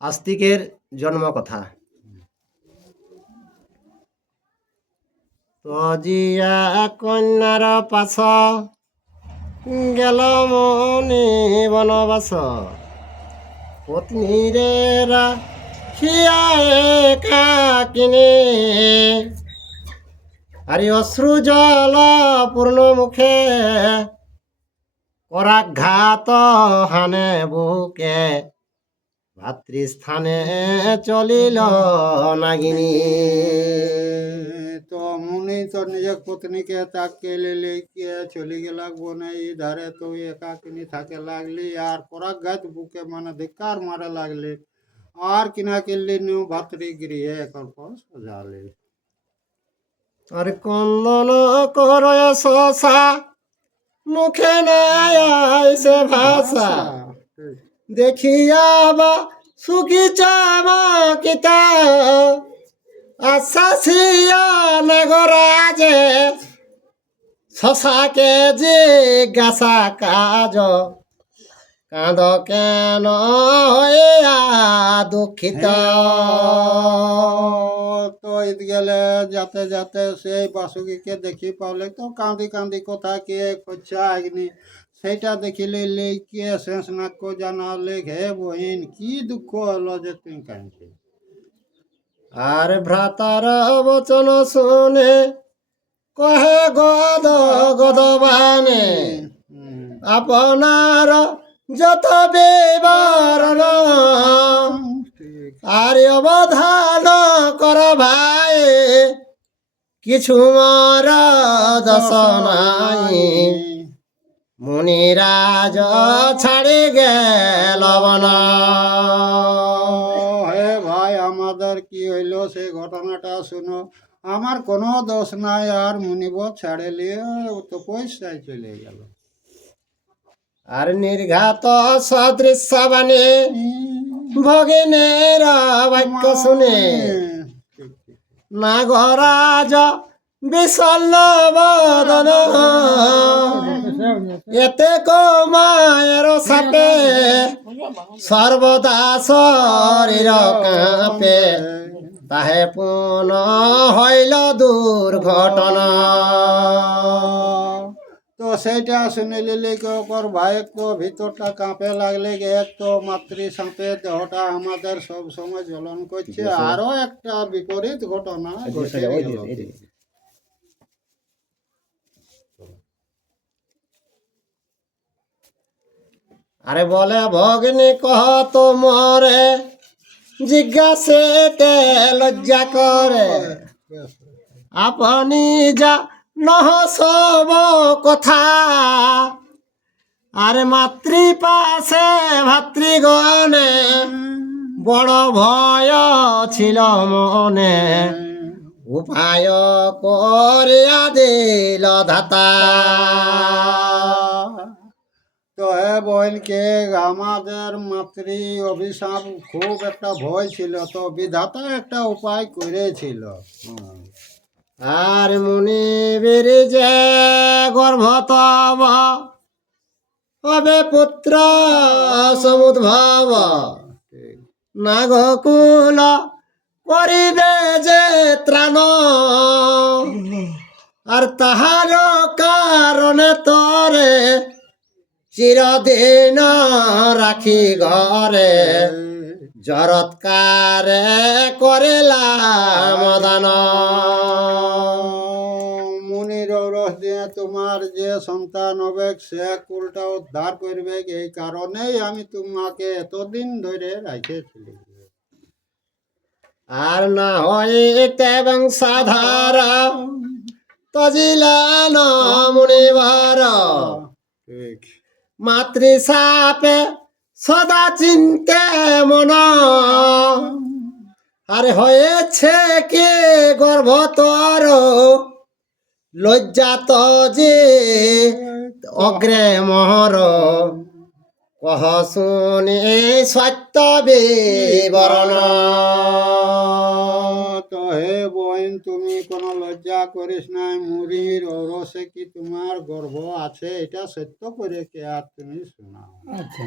আস্তিকের জন্মকথা। তজিয়া কন্যার পাশ গেল মনি বনবাস, পত্নীরে রাখিয়া একাকিনী, আরে অশ্রু জল পূর্ণ মুখে করাঘাত হানে বুকে, ভাতৃস্থানে চলিল নাগিনী। তো মুনি তো নিজের পত্নীকে তাকে লেকে চলে গেল বনে, এই ধারে তো একাকিনী থাকে লাগলি, আর পরাঘাত বুকে মানে ধিক্কার মারে লাগলি, আর কিনা কিনলি নিউ ভাতৃ গৃহে কল্প সজালি। আর কন্দন করয় শশা, মুখে নাইছে ভাষা, দেখিয়া বা সুখী চামকিতা, আশাসিয়া নগরাজে শশাকে জিজ্ঞাসা কাজ, কাঁদ কেন হইয়া দুঃখিত। তো ঈদ গেলে যাতে যাতে সেই বাসুকিকে দেখি পাওলে তো কাঁদি কাঁদি কথা কে করছে আগনি, সেইটা দেখিলে লেকে শেষ নাক্য জানালে, হে বহিন কি দুঃখ হলো যে তুমি কাঁদছে। আর ভ্রাতার বচন শুনে কহে গদ গদবানে, আপনার যত বিবরণ আর অবধান কর ভাই, কিছু মর দশ নাই। মুনিরাজ ছাড়ি গেল বন। হে ভাই আমাদের কি হইলো সেই ঘটনাটা শুনো, আমার কোনো দোষ নাই, আর মুনিব ছাড়েলি তো পয়সায় চলে গেল। আর নির্ঘাত সদৃশ্য বাণী ভগিনীর বাক্য শুনে, নাগরাজ বিশল্য বদন, এতে মায়ের সাপে সর্বদা শরীর কাঁপে, তাহে পুন হইল দুর্ঘটনা। তো সেইটা শুনে লিলি ওর ভাইয়ের তো ভিতরটা কাঁপে লাগলে, এক তো মাতৃ সাপে দেহটা আমাদের সব সময় জ্বলন করছে, আরো একটা বিপরীত ঘটনা ঘটে গেল। আরে বলে ভগ্নি কহ তোমরে, জিজ্ঞাসেতে লজ্জা করে, আপনি যা নহ সব কথা, আরে মাতৃ পাশে ভাতৃগণে বড় ভয় ছিল মনে, উপায় করিয়া দিল ধাতা। তো হে বোনকে আমাদের মাতৃ অভিশাপ খুব একটা ভয় ছিল, তো বিধাতা একটা উপায় করেছিল। আর মুনি বেরি যে গর্ভতব হবে পুত্র সমুদ্ভব, নাগকুল করিবে যে ত্রাণ, আর তাহার কারণে তরে চিরদিন রাখি ঘরে, জরৎকারে করেলা মদন। মুনির রস দিয়ে তোমার যে সন্তান হবে সে কুলটা উদ্ধার করবে, এই কারণেই আমি তোমাকে এতদিন ধরে রাখেছিলি। আর না হইতে বংশাধার তজিলেন মুনিবার, ঠিক। মাতৃশাপে সদা চিন্তে মন, আর হয়েছে কি গর্ভতর, লজ্জাত যে অগ্রে মহর, কহ শুনি সত্য বিবরণ। তো হে বই বোন তুমি কোনো লজ্জা করিস নাই, মুড়ির ঔরসে কি তোমার গর্ব আছে, এটা সত্য করে কে আর তুমি শোনাও। আচ্ছা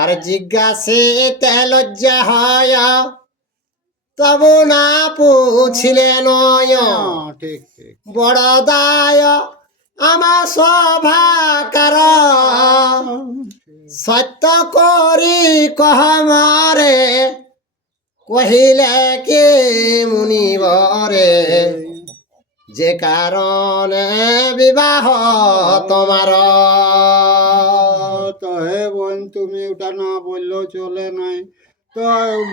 আর জিজ্ঞাসিতে লজ্জা হয় তবু না পুছিলে নয়। ঠিক ঠিক বড় দায় আমার সভাকার, সত্য করি কহ মরে, কহিলে কি মুনিবরে, যে কারণে বিবাহ তোমার। তো হে বোন তুমি ওটা না বললেও চলে নাই, তো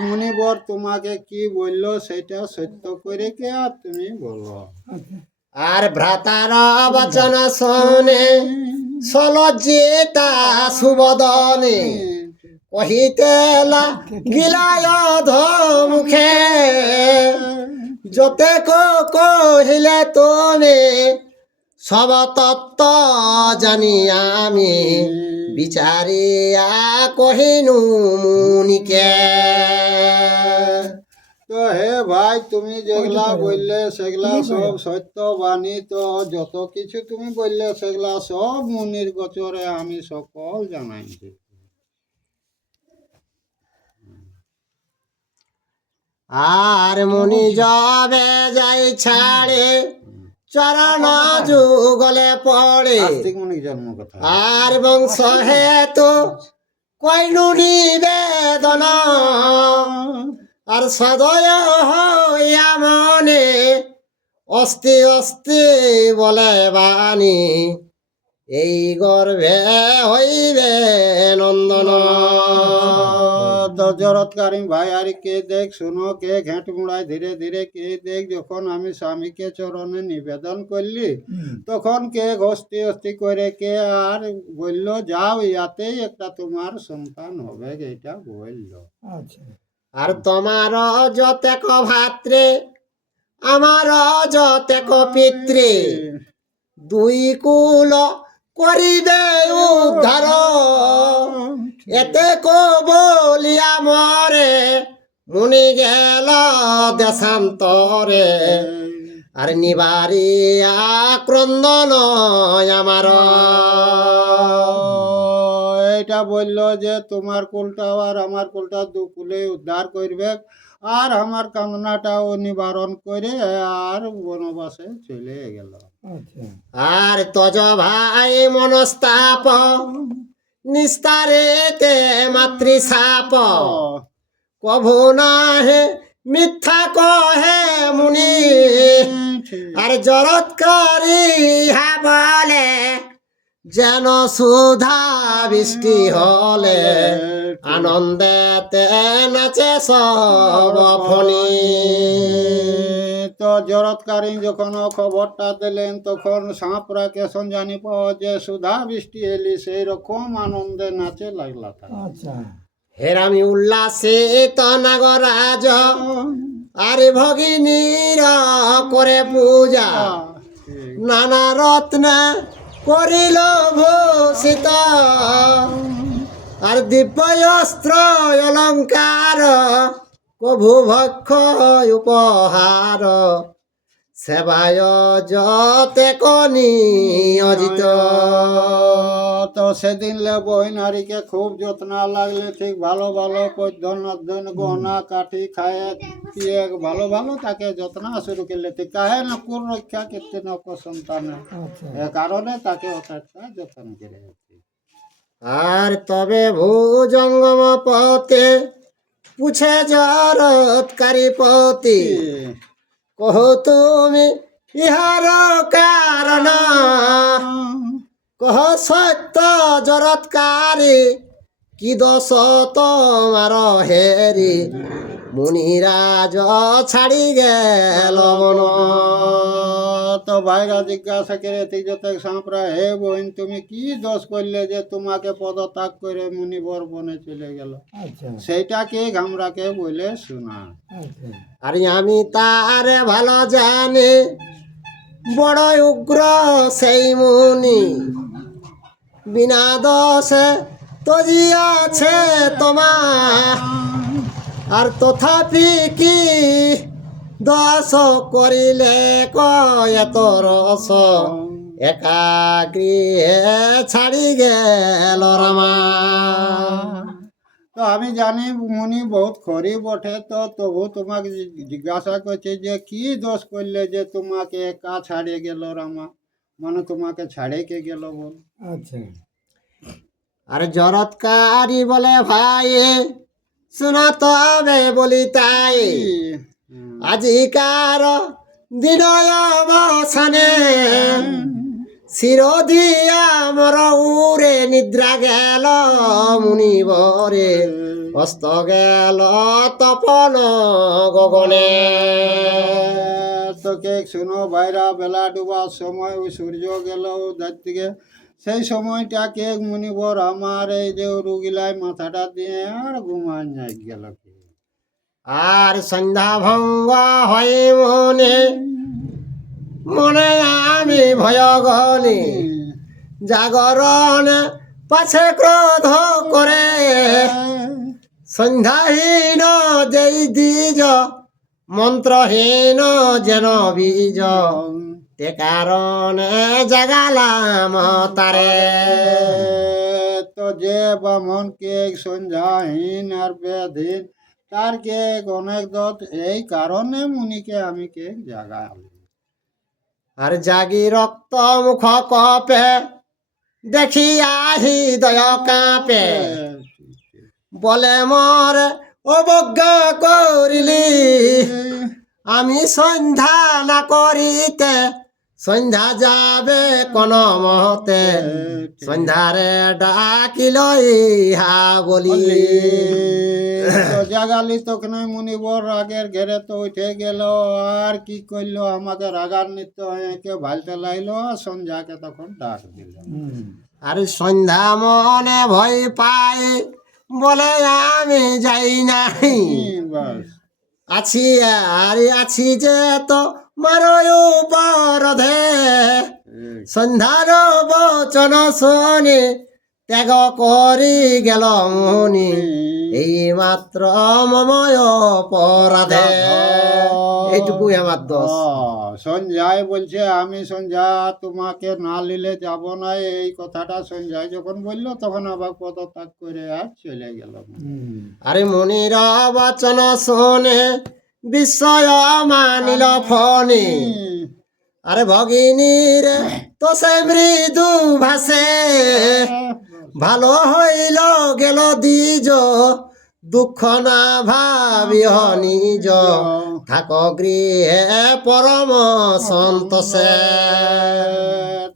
মুনিবর তোমাকে কি বললো সেটা সত্য করে কে আর তুমি বলো। আচ্ছা আর ভ্রাতার বচন শোনে সলজ্জিতা সুবদনে, কহিতে গিলায় মুখে, যতে কহিলে তুমি সব তত্ত্ব জানি আমি, বিচারিয়া কহিনু মুনিকে। তো হে ভাই তুমি যেগুলা বললে সেগুলা সব সত্য বাণী, তো যত কিছু তুমি বললে সেগুলা সব মুনির গোচরে আমি সকল জানাইছি। আর মুনি যাবে যাই ছাড়ে, চরণ যুগলে পড়ে, আস্তিক মুনি জন্ম কথা। আর বংশ হেতু কইনু নিবেদন, আর সদয় হইয়া মনে অস্তি অস্তি বলে বাণী, এই গর্ভে হইবে নন্দন। তো জরৎকারী ভাই আর কে দেখ শুনো, কে ঘেঁট মুড়ায় ধীরে ধীরে কে দেখ, যখন আমি স্বামীকে চরণে নিবেদন করলি তখন কে অস্তি অস্তি করে কে আর বলল যাও ইয়াতেই একটা তোমার সন্তান হবে, এটা বললো। আচ্ছা আর তোমার যতেক ভাত্রে আমার যতেক পিত্রে, দুই কুল করিবে উদ্ধার, এতে বলিয়া মরে মুনি গেল দেশান্তরে, আর নিবারিয়া ক্রন্দন আমার। এটা বললো যে তোমার কুলটা আর আমার কুলটা দু কুলে উদ্ধার করবে, আর আমার কামনাটাও নিবারণ করে আর বনবাসে চলে গেল। আচ্ছা আর তজ ভাই মনস্তাপ, নিস্তারেতে মাতৃসাপ, কভু নাহে মিথ্যা কহে মুনি, আর জরৎকারী ইহা বলে যেন সুধা বৃষ্টি হলে, আনন্দেতে নাচে সব ফণি। তো জরৎকারী যখন ও খবরটা দিলেন তখন সাঁপরা কেসন জানি পাওয়া যে সুধা বৃষ্টি এলি, সেই রকম আনন্দে নাচে লাগলা তারা। আচ্ছা হেরামি উল্লাসে নাগরাজ, আরে ভগিনীর করে পূজা, নানা রত্নে করিল ভূষিত, আর দিব্য অস্ত্র অলঙ্কার, কভু ভক্ষ উপহার, সেবায় যতে নিয়োজিত। তো সেদিন বই নারীকে খুব যত্ন লাগলে, ঠিক ভালো ভালো পর্যন গহনা কাঠি খায় পিয়ে ভালো ভালো তাকে যত্ন শুরু করলে, ঠিক কাহে না কোন রক্ষা করতে নক সন্তানে, আচ্ছা এ কারণে তাকে অতটা যত্ন করে। আর তবে ভুজঙ্গম পথে পুছে জরৎকারী পতি, কহ তুমি ইহার কারণ, কহ সত্য জরৎকারী কি দোষ তোমার হেরি, মুনিরাজ ছাড়ি গেল মন। তো ভাইরা জিজ্ঞাসা করে ঠিক যত সাঁপরা, হে বোন তুমি কি দোষ করলে যে তোমাকে পদত্যাগ করে মুনিবর বনে চলে গেল, আচ্ছা সেইটাকে ঘামরাকে বলে শোনা। আচ্ছা আর আমি তারে ভালো জানি, বড় উগ্র সেই মুনি, বিনা দোষে তজিয়াছে তোমার, আর তথাপি কি দশ করিলে কত রস একাগ্রী ছাড়ি গেল রামা। তো আমি জানি মুনি বহুত খরি বটে, তো তবু তোমাকে জিজ্ঞাসা করছে যে কি দোষ করলে যে তোমাকে একা ছাড়িয়ে গেল রামা, মানে তোমাকে ছাড়ে কে গেল বল। আচ্ছা, আরে জরৎকারী বলে ভাই শোনা তবে বলি তাই, আজিকার দিন অবসানে শিরোধিয়া মর উরে নিদ্রা গেল মুনিবরে, অস্ত গেল তপন গগনে। তোকে শুনো ভাইরা, বেলা ডুবার সময় ওই সূর্য গেল উধার দিকে, সেই সময়টাকে মুনিবর আমার এই যে রুগিলায় মাথাটা দিয়ে আর ঘুমান যাই গেল। আর সন্ধ্যা ভঙ্গ হয় মনে মনে আমি ভয় গলি, জাগরণ পাছে ক্রোধ করে সন্ধ্যাহীন যেই দ্বিজ, মন্ত্রহীন যেন বীজ, তে কারণে জাগালাম তারে। তো যে বামন কে সন্ধ্যাহীন আর বেদহীন তার কে অনেক দত, এই কারণে মুনিকে আমি কে জাগালাম। আর জাগি রক্ত মুখ কপে দেখিয়া হৃদয় কাঁপে, বলে মর অবজ্ঞা করিলি আমি সন্ধ্যা না করিতে, সন্ধ্যা যাবে কোন মতে, সন্ধ্যারে ডাকিল ইহা বলি। তো জাগালি তখন মুনিবর রাগের ঘেরে তো উঠে গেল, আর কি করলো আমাকে রাগার নিত্য কে ভালতে লাইলো, সন্ধ্যাকে তখন ডাক দিল। আর সন্ধ্যা মনে ভয় পায় বলে আমি যাই নাই, বাস আছি আর আছি যে তো মারো উপরধে, সন্ধ্যার বচন শুনি ত্যাগ করি গেল মুনি, এই মাত্র মময় অপরাধে। এইটুকুই আমার দোষ। সঞ্জয় বলছে আমি সন্ধ্যা তোমাকে না নিলে যাব না, এই কথাটা সঞ্জয় যখন বললো তখন আবার পদত্যাগ করে আর চলে গেল। আরে মুনির বচন শুনে বিস্ময় মানিল ফণি, আরে ভগিনীর তো সে মৃদু ভাসে, ভালো হইল গেল দ্বিজ, দুঃখ না ভাবিও নিজ, থাকো গৃহে পরম সন্তোষে।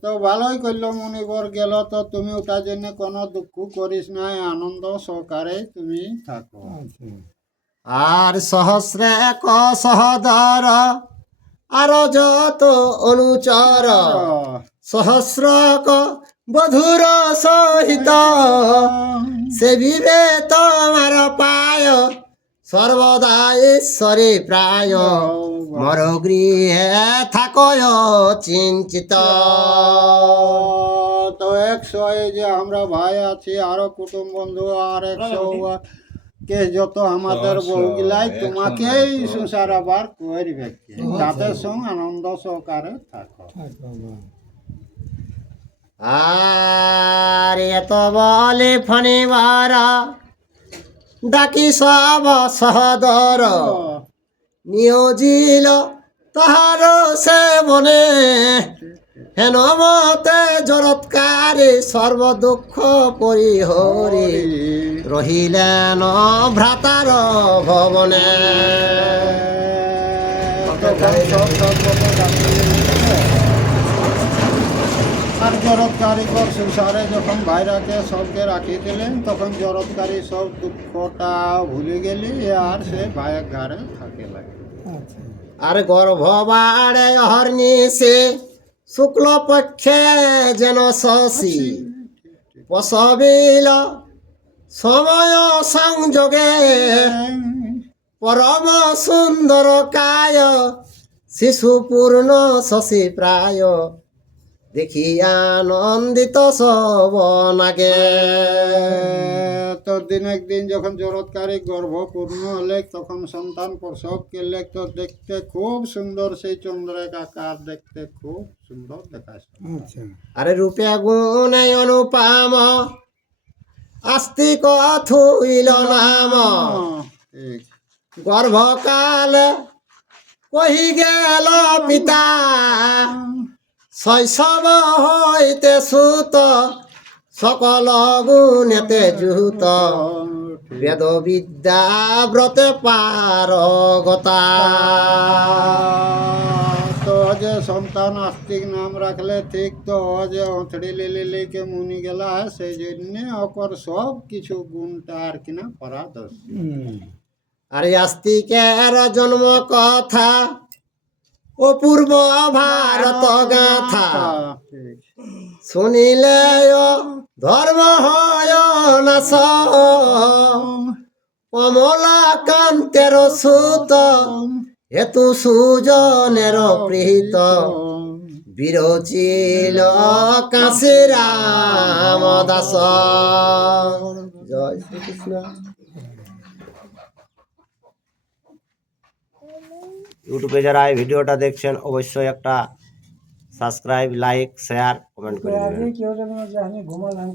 তো ভালোই করলো মুনিবর গেল, তো তুমি ওটার জন্য কোনো দুঃখ করিস না, আনন্দ সহকারে তুমি থাকো। আর সহস্রে এক সহদর আর যত অনুচর, সহস্রক বধুর সহিত সেবিবে তোমার পায়, সর্বদা ঈশ্বরে প্রায়, মর গৃহে থাকো চিন্তিত। তো 100 এই যে আমরা ভাই আছি, আরো কুটুম বন্ধু আর 100 কে যত আমাদের বউগিলাই তোমাকেই সংসার আবার করবে, তাদের সঙ্গে আনন্দ সহকারে থাকো। আর এত বলে ফণিবার ডাকি সব সহদর, নিয়োজিল তাহার সে মনে, হেন মতে জরৎকারে সর্ব দুঃখ পরিহরি, রহিলেন ভ্রাতার ভবনে। আর জরৎকারীকর সংসারে যখন ভাইরাকে সবকে রাখি দিলেন, তখন জরৎকারী সব দুঃখটা ভুলে গেলি, আর সে ভাইয়ের ঘরে থাকে লাগে। আর গর্ভ বাড়ে অহর্নিশে শুক্ল পক্ষে যেন শশী, প্রসবিল সময় সংযোগে, পরম সুন্দর কায় শিশু পূর্ণ শশী প্রায়, দেখি আনন্দিত সব নাগে। তোর দিন একদিন যখন জরৎকারী গর্ভপূর্ণ হলে তখন সন্তান প্রসব করলে তো দেখতে খুব সুন্দর, সেই চন্দ্রেকাকার দেখতে খুব সুন্দর দেখাচ্ছে। আচ্ছা, আরে রূপে গুণে অনুপাম আস্তিক থুইল নাম ঠিক। গর্ভকাল কহি গেল পিতা শৈশব হইতে সুত সকল গুণেতে যুত বেদ বিদ্যা ব্রতে পারগতা। তো যে সন্তান আস্তিক নাম রাখলে ঠিক, তো যে অঁথড়ি লিলিকে মুনি গেলা সেই জন্যে অকর সব কিছু গুণটা আর কিনা পারদর্শী। আরে আস্তিকের জন্ম কথা অপূর্ব ভারত গাথা ঠিক। শুনিলে ধর্ম হয় নাশ কমলা কান্তের সুত হেতু সুজনের প্রীত বিরচিল কাশী রাম দাস। জয় শ্রীকৃষ্ণ। ইউটিউবে যারা এই ভিডিওটা দেখছেন অবশ্যই একটা সাবস্ক্রাইব, লাইক, শেয়ার, কমেন্ট করে দেবেন।